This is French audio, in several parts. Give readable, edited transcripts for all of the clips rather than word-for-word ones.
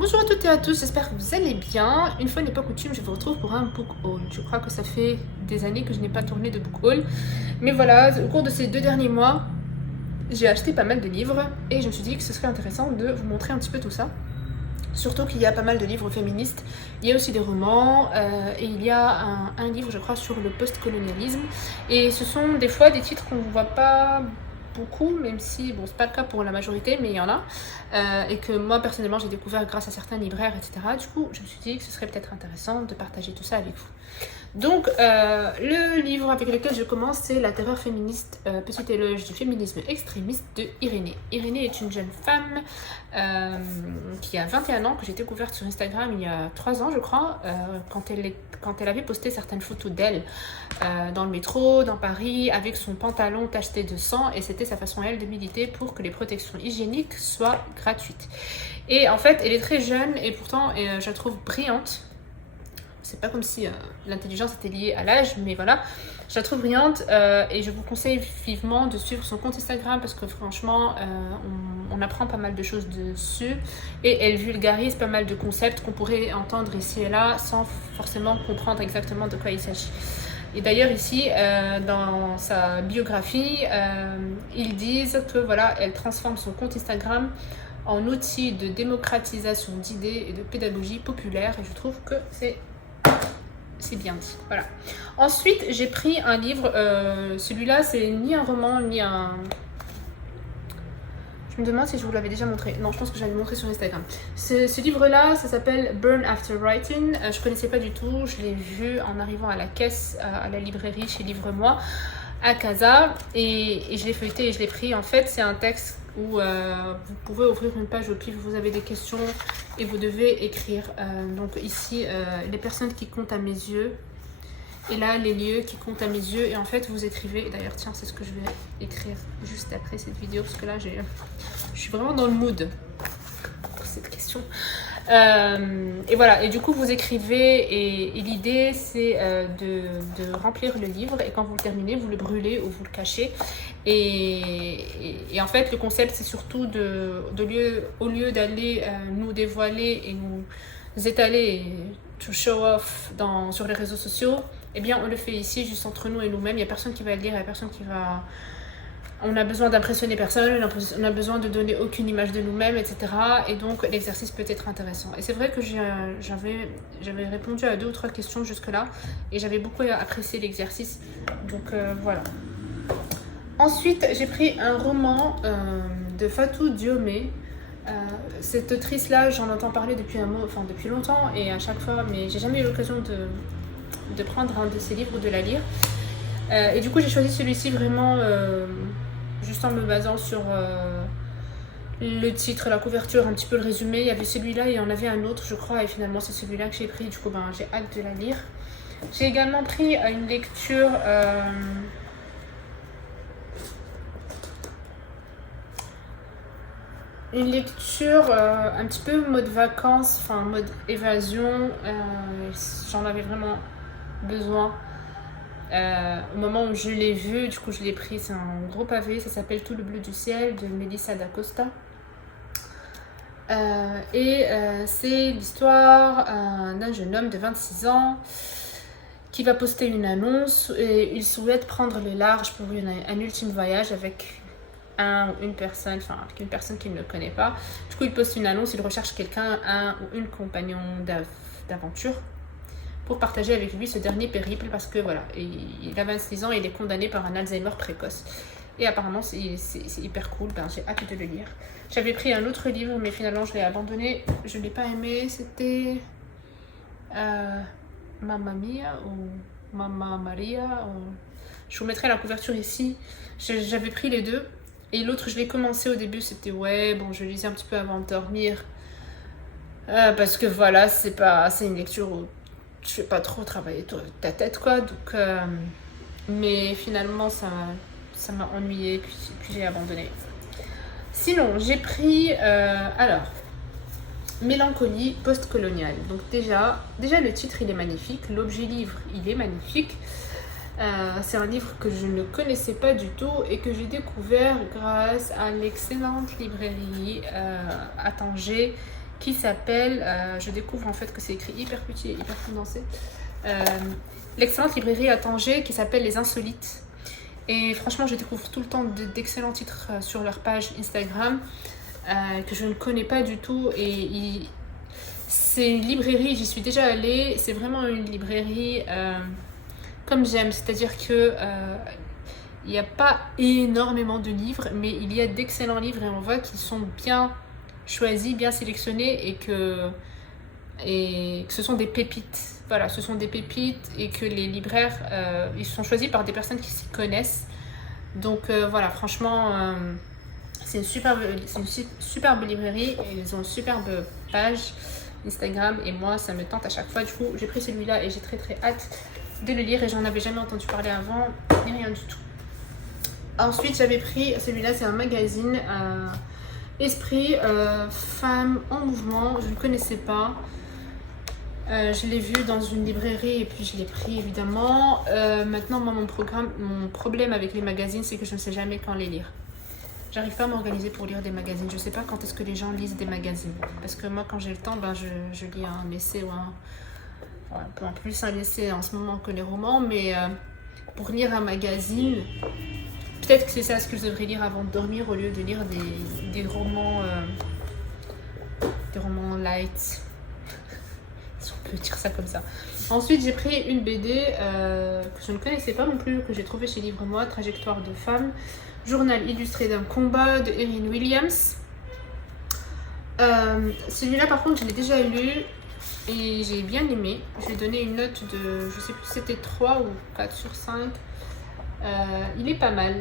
Bonjour à toutes et à tous, j'espère que vous allez bien. Une fois n'est pas coutume, je vous retrouve pour un book haul. Je crois que ça fait des années que je n'ai pas tourné de book haul. Mais voilà, au cours de ces 2 derniers mois, j'ai acheté pas mal de livres et je me suis dit que ce serait intéressant de vous montrer un petit peu tout ça. Surtout qu'il y a pas mal de livres féministes, il y a aussi des romans et il y a un livre je crois sur le post-colonialisme. Et ce sont des fois des titres qu'on ne voit pas beaucoup, même si bon c'est pas le cas pour la majorité, mais il y en a. Et que moi personnellement j'ai découvert grâce à certains libraires, etc. Du coup je me suis dit que ce serait peut-être intéressant de partager tout ça avec vous. Donc, le livre avec lequel je commence, c'est La terreur féministe, petit éloge du féminisme extrémiste de Irénée. Irénée est une jeune femme qui a 21 ans, que j'ai découverte sur Instagram il y a 3 ans, je crois, quand elle avait posté certaines photos d'elle dans le métro, dans Paris, avec son pantalon tacheté de sang, et c'était sa façon, elle, de militer pour que les protections hygiéniques soient gratuites. Et en fait, elle est très jeune, et pourtant, je la trouve brillante. C'est pas comme si l'intelligence était liée à l'âge, mais voilà, je la trouve brillante et je vous conseille vivement de suivre son compte Instagram parce que franchement, on apprend pas mal de choses dessus et elle vulgarise pas mal de concepts qu'on pourrait entendre ici et là sans forcément comprendre exactement de quoi il s'agit. Et d'ailleurs ici, dans sa biographie, ils disent que voilà, elle transforme son compte Instagram en outil de démocratisation d'idées et de pédagogie populaire et je trouve que c'est bien dit. Voilà. Ensuite, j'ai pris un livre. Celui-là, c'est ni un roman, ni un... Je me demande si je vous l'avais déjà montré. Non, je pense que j'avais montré sur Instagram. Ce livre-là, ça s'appelle Burn After Writing. Je connaissais pas du tout. Je l'ai vu en arrivant à la caisse, à la librairie chez Livre-moi, à Casa. Et je l'ai feuilleté et je l'ai pris. En fait, c'est un texte où vous pouvez ouvrir une page au pif, vous avez des questions et vous devez écrire. Donc ici, les personnes qui comptent à mes yeux, et là, les lieux qui comptent à mes yeux. Et en fait, vous écrivez. D'ailleurs, tiens, c'est ce que je vais écrire juste après cette vidéo, parce que là, je suis vraiment dans le mood pour cette question. Et voilà, et du coup vous écrivez et l'idée c'est de remplir le livre et quand vous le terminez vous le brûlez ou vous le cachez et en fait le concept c'est surtout au lieu d'aller nous dévoiler et nous étaler to show off sur les réseaux sociaux, eh bien on le fait ici juste entre nous et nous-mêmes. Il n'y a personne qui va le lire, il n'y a personne qui va... On a besoin d'impressionner personne, on a besoin de donner aucune image de nous-mêmes, etc. Et donc l'exercice peut être intéressant. Et c'est vrai que j'avais répondu à 2 ou 3 questions jusque-là et j'avais beaucoup apprécié l'exercice. Donc voilà. Ensuite, j'ai pris un roman de Fatou Diomé. Cette autrice-là, j'en entends parler depuis longtemps et à chaque fois, mais j'ai jamais eu l'occasion de prendre un de ses livres ou de la lire. Et du coup, j'ai choisi celui-ci vraiment... juste en me basant sur le titre, la couverture, un petit peu le résumé. Il y avait celui-là et il y en avait un autre, je crois, et finalement c'est celui-là que j'ai pris. Du coup, j'ai hâte de la lire. J'ai également pris une lecture un petit peu mode vacances, enfin mode évasion. J'en avais vraiment besoin. Au moment où je l'ai vu, du coup je l'ai pris, c'est un gros pavé, ça s'appelle Tout le bleu du ciel de Melissa d'Acosta. C'est l'histoire d'un jeune homme de 26 ans qui va poster une annonce et il souhaite prendre le large pour un ultime voyage avec une personne qu'il ne connaît pas. Du coup il poste une annonce, il recherche quelqu'un, un ou une compagnon d'aventure pour partager avec lui ce dernier périple parce que voilà, il a 26 ans et il est condamné par un Alzheimer précoce. Et apparemment c'est hyper cool, j'ai hâte de le lire. J'avais pris un autre livre mais finalement je l'ai abandonné, je ne l'ai pas aimé, c'était Mamma Mia ou Mamma Maria. Je vous mettrai la couverture ici. J'avais pris les deux et l'autre je l'ai commencé au début, c'était je lisais un petit peu avant de dormir parce que voilà, c'est une lecture où je fais pas trop travailler ta tête quoi, donc mais finalement ça m'a ennuyée puis j'ai abandonné. Sinon j'ai pris Mélancolie post-coloniale. Donc déjà le titre il est magnifique, l'objet livre il est magnifique. C'est un livre que je ne connaissais pas du tout et que j'ai découvert grâce à l'excellente librairie à Tanger qui s'appelle, je découvre en fait que c'est écrit hyper petit et hyper condensé, l'excellente librairie à Tanger qui s'appelle Les Insolites. Et franchement, je découvre tout le temps d'excellents titres sur leur page Instagram que je ne connais pas du tout. Et c'est une librairie, j'y suis déjà allée, c'est vraiment une librairie comme j'aime, c'est-à-dire que il n'y a pas énormément de livres, mais il y a d'excellents livres et on voit qu'ils sont bien choisis, bien sélectionnés et que ce sont des pépites. Voilà, ce sont des pépites et que les libraires, ils sont choisis par des personnes qui s'y connaissent. Donc voilà, franchement, c'est une superbe librairie et ils ont une superbe page Instagram et moi, ça me tente à chaque fois. Du coup, j'ai pris celui-là et j'ai très très hâte de le lire et j'en avais jamais entendu parler avant, ni rien du tout. Ensuite, j'avais pris celui-là, c'est un magazine Esprit Femmes en Mouvement, je ne le connaissais pas. Je l'ai vu dans une librairie et puis je l'ai pris évidemment. Maintenant, moi, mon problème avec les magazines, c'est que je ne sais jamais quand les lire. J'arrive pas à m'organiser pour lire des magazines. Je sais pas quand est-ce que les gens lisent des magazines. Parce que moi, quand j'ai le temps, je lis un essai ou un... Enfin, un peu en plus un essai en ce moment que les romans. Mais pour lire un magazine, peut-être que c'est ça ce que je devrais lire avant de dormir au lieu de lire des romans light. Si on peut dire ça comme ça. Ensuite, j'ai pris une BD que je ne connaissais pas non plus, que j'ai trouvé chez Livre Moi, Trajectoire de femme, journal illustré d'un combat de Erin Williams. Celui-là, par contre, je l'ai déjà lu et j'ai bien aimé. Je lui ai donné une note de, je sais plus si c'était 3 ou 4 sur 5. Il est pas mal,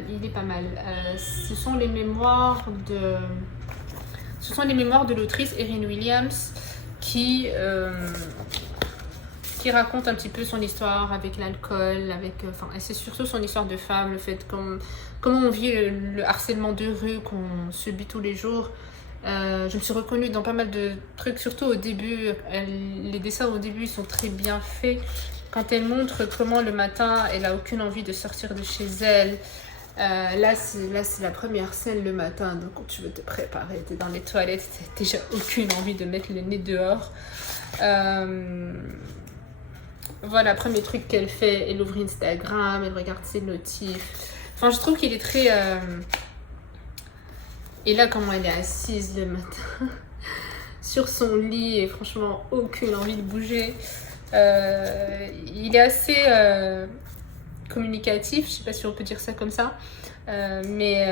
ce sont les mémoires de l'autrice Erin Williams qui raconte un petit peu son histoire avec l'alcool, et c'est surtout son histoire de femme, le fait comment on vit le harcèlement de rue qu'on subit tous les jours. Je me suis reconnue dans pas mal de trucs, surtout au début. Les dessins au début sont très bien faits. Quand elle montre comment le matin, elle a aucune envie de sortir de chez elle. Là, c'est la première scène le matin. Donc, quand tu veux te préparer, tu es dans les toilettes, tu n'as déjà aucune envie de mettre le nez dehors. Voilà, premier truc qu'elle fait, elle ouvre Instagram, elle regarde ses notifs. Enfin, je trouve qu'il est très... Et là, comment elle est assise le matin sur son lit et franchement, aucune envie de bouger. Il est assez communicatif, je sais pas si on peut dire ça comme ça, mais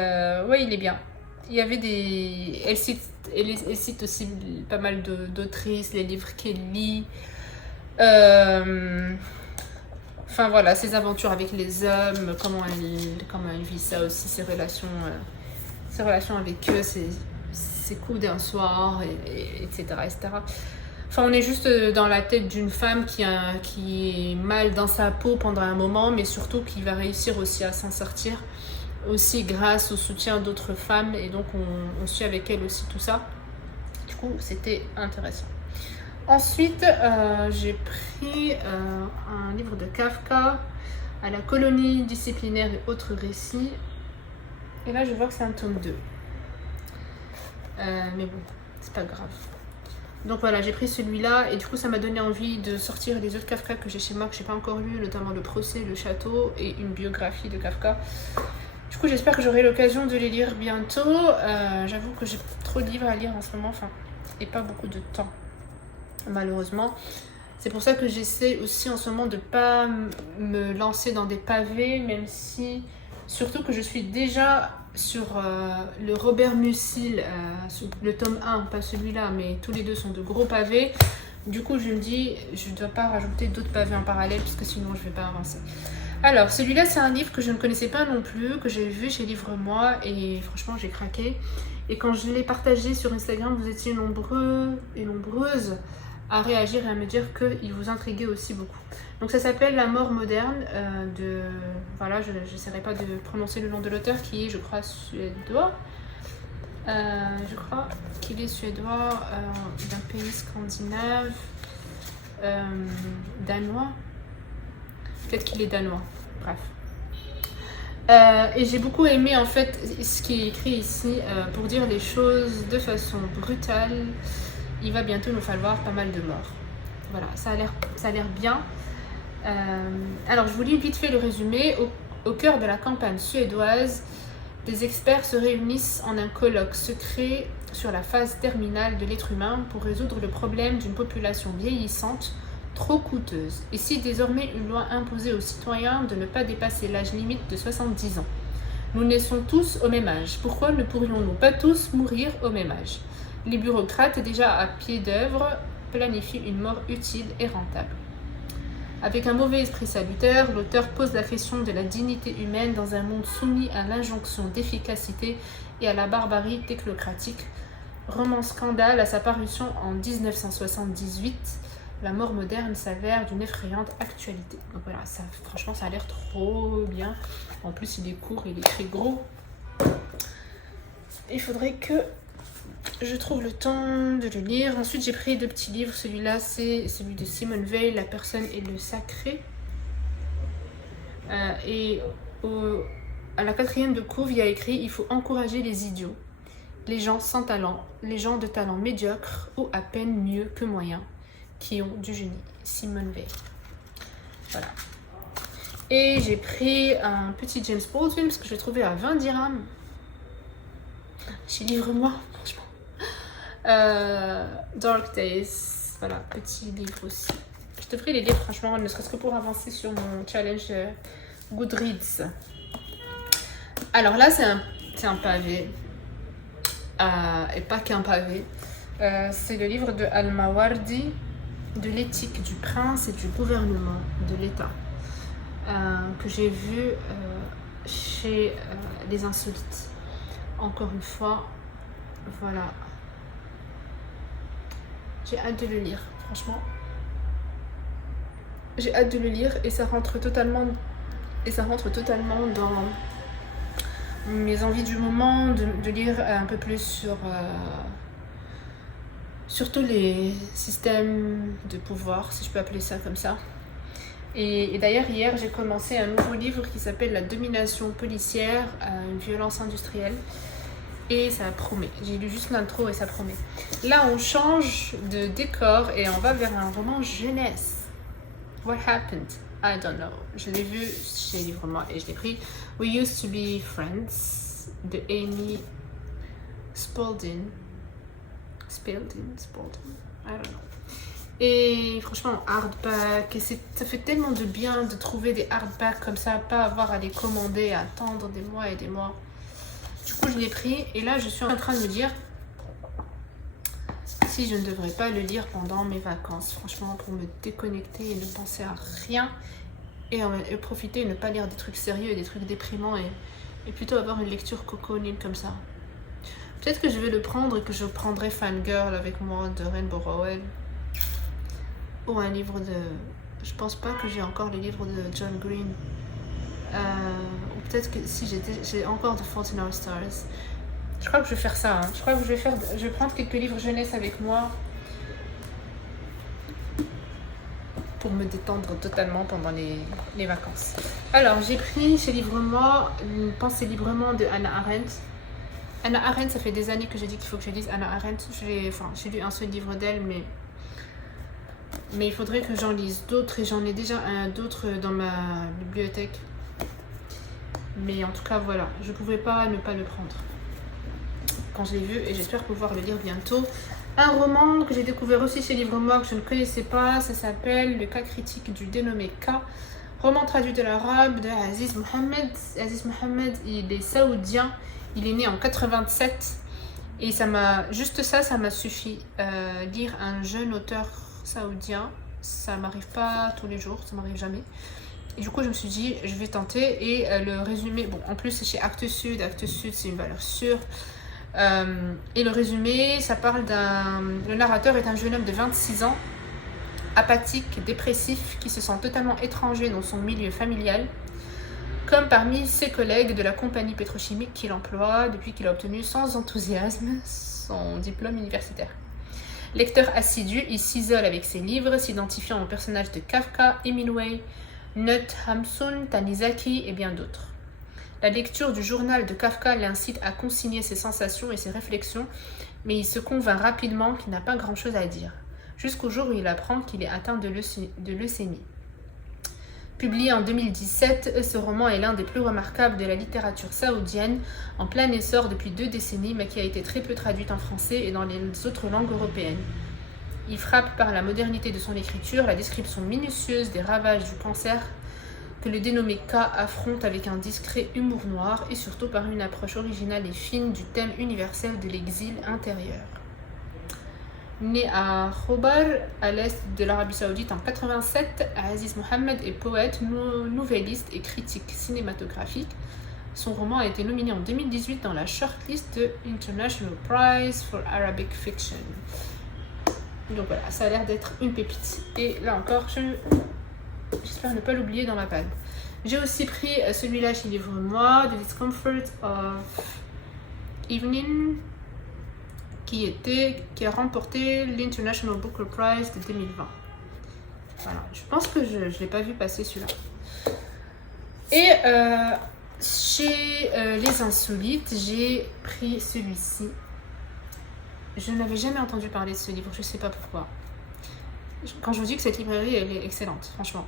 ouais, il est bien. Il y avait elle cite aussi pas mal d'autrices, les livres qu'elle lit. Enfin voilà, ses aventures avec les hommes, comment elle vit ça aussi, ses relations avec eux, ses coups d'un soir, etc., etc. Enfin, on est juste dans la tête d'une femme qui est mal dans sa peau pendant un moment, mais surtout qui va réussir aussi à s'en sortir, aussi grâce au soutien d'autres femmes, et donc on suit avec elle aussi tout ça. Du coup, c'était intéressant. Ensuite, j'ai pris un livre de Kafka, À la colonie disciplinaire et autres récits. Et là, je vois que c'est un tome 2. Mais bon, c'est pas grave. Donc voilà, j'ai pris celui-là et du coup ça m'a donné envie de sortir les autres Kafka que j'ai chez moi, que j'ai pas encore lu, notamment Le Procès, Le Château et une biographie de Kafka. Du coup j'espère que j'aurai l'occasion de les lire bientôt. J'avoue que j'ai trop de livres à lire en ce moment, et pas beaucoup de temps, malheureusement. C'est pour ça que j'essaie aussi en ce moment de pas me lancer dans des pavés, même si, surtout que je suis déjà sur le Robert Musil, le tome 1, pas celui-là, mais tous les deux sont de gros pavés. Du coup, je me dis, je ne dois pas rajouter d'autres pavés en parallèle, parce que sinon, je ne vais pas avancer. Alors, celui-là, c'est un livre que je ne connaissais pas non plus, que j'ai vu chez Livre Moi, et franchement, j'ai craqué. Et quand je l'ai partagé sur Instagram, vous étiez nombreux et nombreuses à réagir et à me dire qu'il vous intriguait aussi beaucoup. Donc ça s'appelle La mort moderne voilà, je n'essaierai pas de prononcer le nom de l'auteur qui est, je crois, suédois. Je crois qu'il est suédois, d'un pays scandinave, danois. Peut-être qu'il est danois, bref. Et j'ai beaucoup aimé en fait ce qui est écrit ici pour dire les choses de façon brutale il va bientôt nous falloir pas mal de morts. Voilà, ça a l'air bien. Alors, je vous lis vite fait le résumé. Au cœur de la campagne suédoise, des experts se réunissent en un colloque secret sur la phase terminale de l'être humain pour résoudre le problème d'une population vieillissante trop coûteuse. Et si désormais une loi imposait aux citoyens de ne pas dépasser l'âge limite de 70 ans? Nous naissons tous au même âge. Pourquoi ne pourrions-nous pas tous mourir au même âge? Les bureaucrates, déjà à pied d'œuvre, planifient une mort utile et rentable. Avec un mauvais esprit salutaire, l'auteur pose la question de la dignité humaine dans un monde soumis à l'injonction d'efficacité et à la barbarie technocratique. Roman scandale à sa parution en 1978, la mort moderne s'avère d'une effrayante actualité. Donc voilà, ça, franchement, ça a l'air trop bien. En plus, il est court, il est écrit gros. Il faudrait que je trouve le temps de le lire. Ensuite, j'ai pris 2 petits livres. Celui-là, c'est celui de Simone Weil, La personne et le sacré. Et à la 4e de couve, il y a écrit « Il faut encourager les idiots, les gens sans talent, les gens de talent médiocre ou à peine mieux que moyen, qui ont du génie. » Simone Weil. Voilà. Et j'ai pris un petit James Baldwin parce que je l'ai trouvé à 20 dirhams. Chez Livre-moi, franchement. Dark Days. Voilà, petit livre aussi. Je devrais les lire, franchement, ne serait-ce que pour avancer sur mon challenge Goodreads. Alors là, c'est un pavé. Et pas qu'un pavé. C'est le livre de Al-Mawardi, de l'éthique du prince et du gouvernement de l'État, que j'ai vu chez Les Insolites. Encore une fois, voilà. J'ai hâte de le lire, franchement. J'ai hâte de le lire et ça rentre totalement dans mes envies du moment de lire un peu plus sur tous les systèmes de pouvoir, si je peux appeler ça comme ça. Et d'ailleurs, hier, j'ai commencé un nouveau livre qui s'appelle La domination policière, une violence industrielle. Et ça promet. J'ai lu juste l'intro et ça promet. Là, on change de décor et on va vers un roman jeunesse. What happened? I don't know. Je l'ai vu chez Livre-moi et je l'ai pris. We Used to Be Friends de Amy Spalding. I don't know. Et franchement, hardback. Et ça fait tellement de bien de trouver des hardbacks comme ça, pas avoir à les commander, à attendre des mois et des mois. Du coup, je l'ai pris et là, je suis en train de me dire si je ne devrais pas le lire pendant mes vacances. Franchement, pour me déconnecter et ne penser à rien et profiter et ne pas lire des trucs sérieux et des trucs déprimants et plutôt avoir une lecture cocooning comme ça. Peut-être que je vais le prendre et que je prendrai Fangirl avec moi de Rainbow Rowell. Ou un livre de... Je pense pas que j'ai encore les livres de John Green. Ou peut-être que si j'ai encore The Fault in Our Stars. Je crois que je vais faire ça. Je crois que je vais prendre quelques livres jeunesse avec moi pour me détendre totalement pendant les vacances. Alors, j'ai pris chez Livre-moi Pensez librement de Hannah Arendt. Hannah Arendt, ça fait des années que j'ai dit qu'il faut que je lise Hannah Arendt. J'ai lu un seul livre d'elle, mais il faudrait que j'en lise d'autres et j'en ai déjà d'autres dans ma bibliothèque. Mais en tout cas, voilà, je pouvais pas ne pas le prendre quand je l'ai vu et j'espère pouvoir le lire bientôt. Un roman que j'ai découvert aussi chez Livre-moi que je ne connaissais pas, ça s'appelle Le cas critique du dénommé K. Roman traduit de l'arabe de Aziz Mohamed. Aziz Mohamed, il est saoudien, il est né en 87 et ça m'a suffi. Lire un jeune auteur saoudien, ça m'arrive pas tous les jours, ça m'arrive jamais. Et du coup, je me suis dit, je vais tenter. Et le résumé, bon, en plus, c'est chez Actes Sud. Actes Sud, c'est une valeur sûre. Et le résumé, ça parle le narrateur est un jeune homme de 26 ans, apathique, dépressif, qui se sent totalement étranger dans son milieu familial, comme parmi ses collègues de la compagnie pétrochimique qu'il emploie depuis qu'il a obtenu sans enthousiasme son diplôme universitaire. Lecteur assidu, il s'isole avec ses livres, s'identifiant aux personnages de Kafka, Hemingway, Knut Hamsun, Tanizaki et bien d'autres. La lecture du journal de Kafka l'incite à consigner ses sensations et ses réflexions, mais il se convainc rapidement qu'il n'a pas grand-chose à dire, jusqu'au jour où il apprend qu'il est atteint de leucémie. Publié en 2017, ce roman est l'un des plus remarquables de la littérature saoudienne, en plein essor depuis 2 décennies, mais qui a été très peu traduite en français et dans les autres langues européennes. Il frappe par la modernité de son écriture, la description minutieuse des ravages du cancer que le dénommé K affronte avec un discret humour noir et surtout par une approche originale et fine du thème universel de l'exil intérieur. Né à Khobar, à l'est de l'Arabie Saoudite en 87, Aziz Mohammed est poète, nouvelliste et critique cinématographique. Son roman a été nominé en 2018 dans la shortlist de International Prize for Arabic Fiction. Donc voilà, ça a l'air d'être une pépite. Et là encore, j'espère ne pas l'oublier dans ma palme. J'ai aussi pris celui-là chez Livre-moi, The Discomfort of Evening, qui a remporté l'International Booker Prize de 2020. Voilà, je pense que je ne l'ai pas vu passer celui-là. Et chez Les Insolites, j'ai pris celui-ci. Je n'avais jamais entendu parler de ce livre, je ne sais pas pourquoi. Quand je vous dis que cette librairie, elle est excellente, franchement.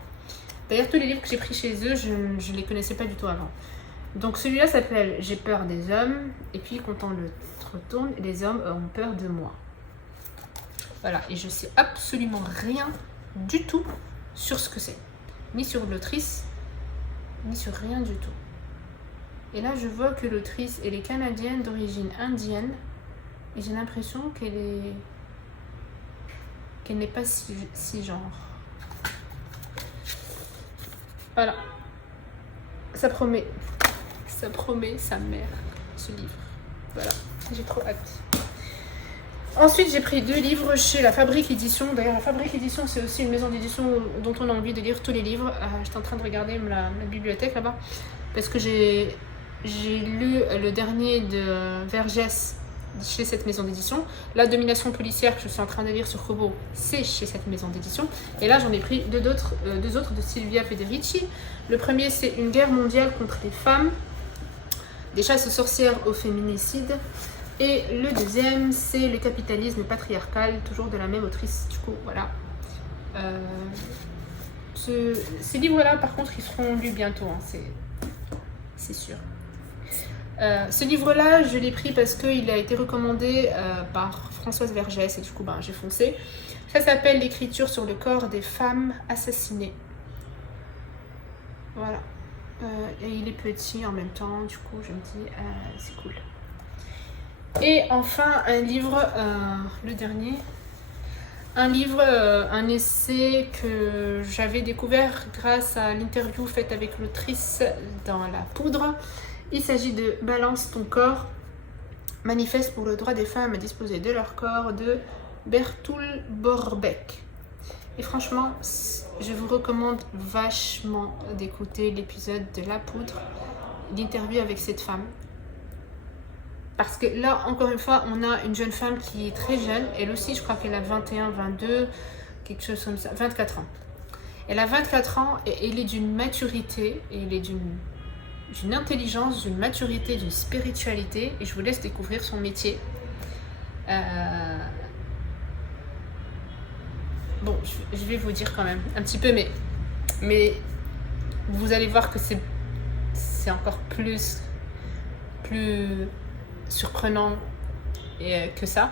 D'ailleurs, tous les livres que j'ai pris chez eux, je ne les connaissais pas du tout avant. Donc celui-là s'appelle J'ai peur des hommes, et puis quand on le retourne, les hommes ont peur de moi. Voilà, et je sais absolument rien du tout sur ce que c'est. Ni sur l'autrice, ni sur rien du tout. Et là, je vois que l'autrice, elle est canadienne d'origine indienne, et j'ai l'impression qu'elle n'est pas si genre. Voilà. Ça promet sa mère, ce livre. Voilà, j'ai trop hâte. Ensuite, j'ai pris 2 livres chez La Fabrique Édition. D'ailleurs, La Fabrique Édition, c'est aussi une maison d'édition dont on a envie de lire tous les livres. J'étais en train de regarder la bibliothèque là-bas, parce que j'ai lu le dernier de Vergès chez cette maison d'édition. La Domination policière que je suis en train de lire sur Kobo, c'est chez cette maison d'édition. Et là, j'en ai pris deux autres de Silvia Federici. Le premier, c'est Une guerre mondiale contre les femmes, des chasses aux sorcières au féminicide. Et le deuxième, c'est Le capitalisme patriarcal, toujours de la même autrice. Du coup, voilà. Ces livres-là, par contre, ils seront lus bientôt, hein, c'est sûr. Ce livre-là, je l'ai pris parce qu'il a été recommandé par Françoise Vergès et du coup, j'ai foncé. Ça s'appelle L'écriture sur le corps des femmes assassinées. Voilà. Et il est petit en même temps, du coup, je me dis, c'est cool. Et enfin, un livre, le dernier. Un essai que j'avais découvert grâce à l'interview faite avec l'autrice dans La Poudre. Il s'agit de Balance ton corps, manifeste pour le droit des femmes à disposer de leur corps de Bertoul Borbeck. Et franchement, je vous recommande vachement d'écouter l'épisode de La Poudre, l'interview avec cette femme. Parce que là, encore une fois, on a une jeune femme qui est très jeune. Elle aussi, je crois qu'elle a 21, 22, quelque chose comme ça, 24 ans. Elle a 24 ans et elle est d'une maturité, et elle est d'une intelligence, d'une maturité, d'une spiritualité. Et je vous laisse découvrir son métier. Bon, je vais vous dire quand même un petit peu, mais vous allez voir que c'est encore plus surprenant que ça.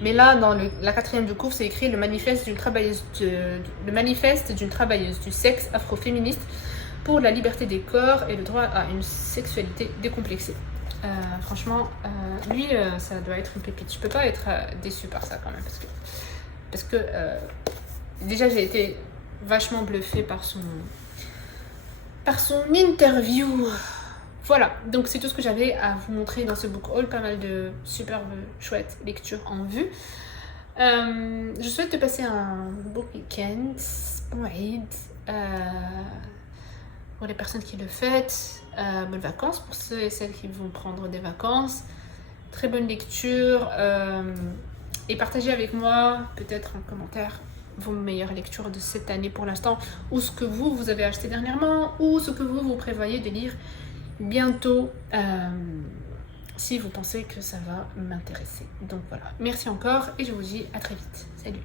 Mais là, dans la 4e de cours, c'est écrit le manifeste d'une travailleuse du sexe afroféministe pour la liberté des corps et le droit à une sexualité décomplexée. Franchement, lui, ça doit être une pépite. Je peux pas être déçue par ça quand même, parce que déjà j'ai été vachement bluffée par son interview. Voilà, donc c'est tout ce que j'avais à vous montrer dans ce book haul, pas mal de superbes, chouettes lectures en vue. Je souhaite te passer un beau week-end, bon Eid, pour les personnes qui le fêtent, bonnes vacances pour ceux et celles qui vont prendre des vacances, très bonne lecture, et partagez avec moi, peut-être en commentaire, vos meilleures lectures de cette année pour l'instant, ou ce que vous avez acheté dernièrement, ou ce que vous prévoyez de lire bientôt. si vous pensez que ça va m'intéresser. Donc voilà, merci encore et je vous dis à très vite. Salut!